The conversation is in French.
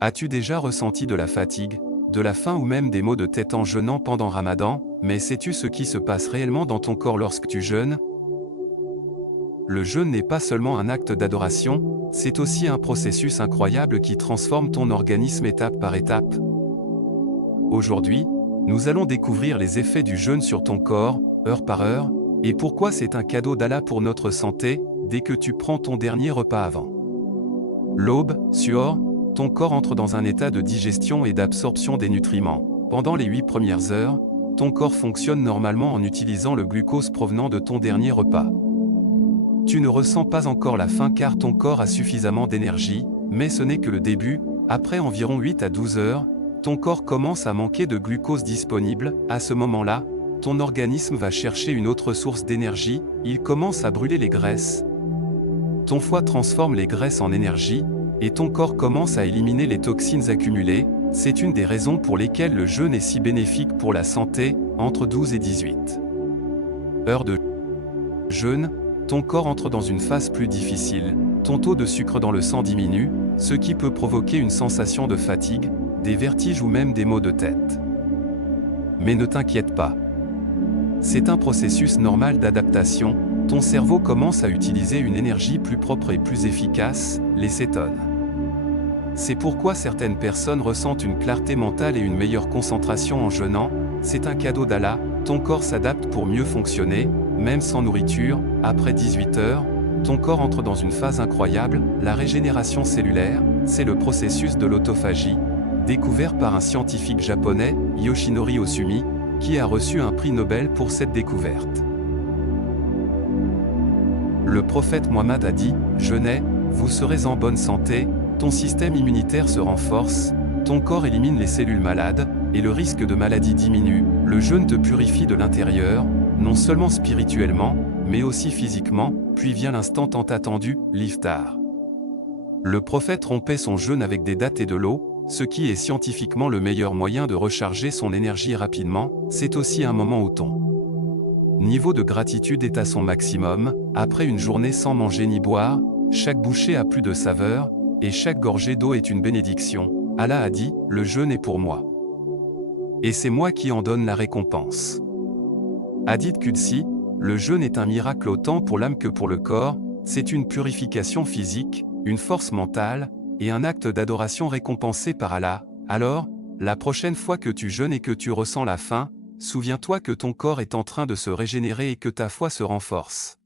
As-tu déjà ressenti de la fatigue, de la faim ou même des maux de tête en jeûnant pendant Ramadan? Mais sais-tu ce qui se passe réellement dans ton corps lorsque tu jeûnes? Le jeûne n'est pas seulement un acte d'adoration, c'est aussi un processus incroyable qui transforme ton organisme étape par étape. Aujourd'hui, nous allons découvrir les effets du jeûne sur ton corps, heure par heure, et pourquoi c'est un cadeau d'Allah pour notre santé, dès que tu prends ton dernier repas avant l'aube, suor, ton corps entre dans un état de digestion et d'absorption des nutriments. Pendant les 8 premières heures, ton corps fonctionne normalement en utilisant le glucose provenant de ton dernier repas. Tu ne ressens pas encore la faim car ton corps a suffisamment d'énergie, mais ce n'est que le début. Après environ 8 à 12 heures, ton corps commence à manquer de glucose disponible. À ce moment-là, ton organisme va chercher une autre source d'énergie, il commence à brûler les graisses. Ton foie transforme les graisses en énergie, et ton corps commence à éliminer les toxines accumulées. C'est une des raisons pour lesquelles le jeûne est si bénéfique pour la santé. Entre 12 et 18 heures de jeûne, ton corps entre dans une phase plus difficile. Ton taux de sucre dans le sang diminue, ce qui peut provoquer une sensation de fatigue, des vertiges ou même des maux de tête. Mais ne t'inquiète pas. C'est un processus normal d'adaptation. Ton cerveau commence à utiliser une énergie plus propre et plus efficace, les cétones. C'est pourquoi certaines personnes ressentent une clarté mentale et une meilleure concentration en jeûnant. C'est un cadeau d'Allah, ton corps s'adapte pour mieux fonctionner, même sans nourriture. Après 18 heures, ton corps entre dans une phase incroyable, la régénération cellulaire, c'est le processus de l'autophagie, découvert par un scientifique japonais, Yoshinori Ohsumi, qui a reçu un prix Nobel pour cette découverte. Le prophète Mohammed a dit, « Jeûnez, vous serez en bonne santé, ton système immunitaire se renforce, ton corps élimine les cellules malades, et le risque de maladie diminue. Le jeûne te purifie de l'intérieur, non seulement spirituellement, mais aussi physiquement. » Puis vient l'instant tant attendu, l'iftar. Le prophète rompait son jeûne avec des dattes et de l'eau, ce qui est scientifiquement le meilleur moyen de recharger son énergie rapidement. C'est aussi un moment où ton niveau de gratitude est à son maximum. Après une journée sans manger ni boire, chaque bouchée a plus de saveur, et chaque gorgée d'eau est une bénédiction. Allah a dit, « Le jeûne est pour moi. Et c'est moi qui en donne la récompense. » Hadith Qudsi, le jeûne est un miracle autant pour l'âme que pour le corps, c'est une purification physique, une force mentale, et un acte d'adoration récompensé par Allah. Alors, la prochaine fois que tu jeûnes et que tu ressens la faim, souviens-toi que ton corps est en train de se régénérer et que ta foi se renforce.